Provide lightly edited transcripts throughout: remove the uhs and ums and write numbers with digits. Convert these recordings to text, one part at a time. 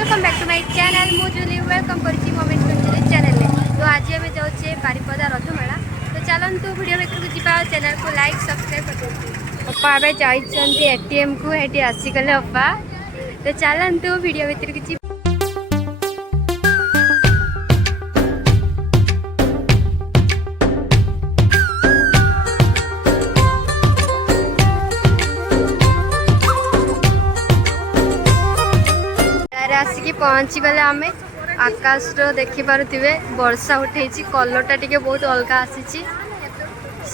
Welcome back to my channel मुझे welcome करछि moment country channel में। तो आज हमें जाऊे बारिपदा रथमेला। तो चलतु वीडियो भीतर को जीवा चैनल को लाइक सब्सक्राइब कर दिखाँ। अपा ए जाइछन्ती एटीएम को एटी आसीगले अपा। तो चलतु वीडियो भीतर को आसिकी पहुँची गले आम आकाश देखी पारे वर्षा उठे कलरटा टे बहुत अलग आसी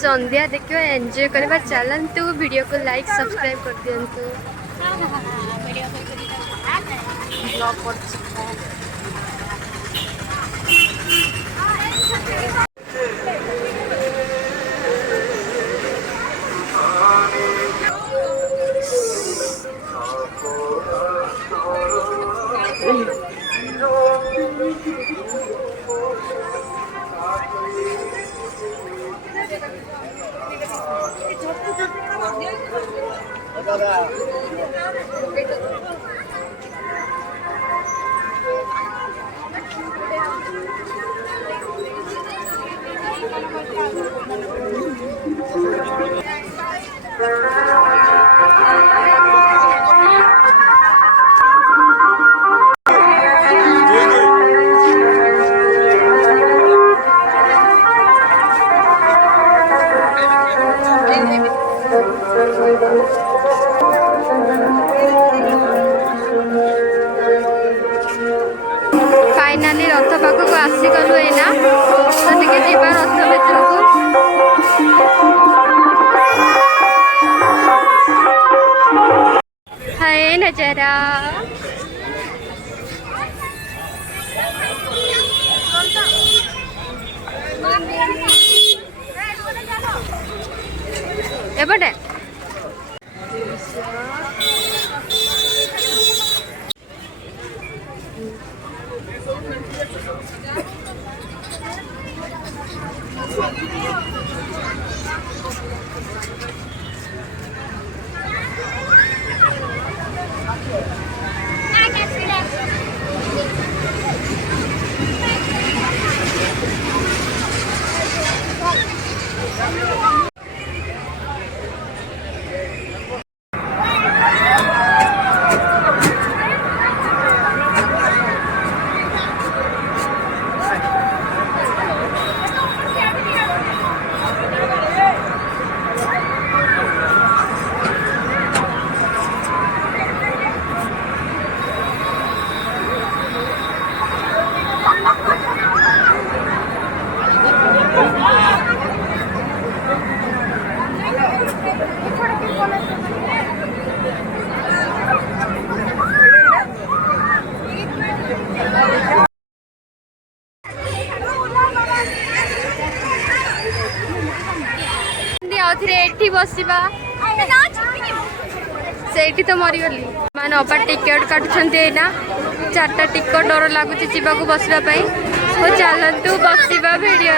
संध्या देखिए एंजॉय करवा। चलतु वीडियो को लाइक सब्सक्राइब कर दिंतु। फाइनाली रथ पाखक आसीगलु एना तो टिके जीवा रथ भीतर को। हाय नजारा एपटे बसवा से तो मरीगली मैंने अबा टिकेट काटुंटे ना 4टा टिकट डर लगुच जावाक बसवाई। तो चलतु बसवा भिडियो।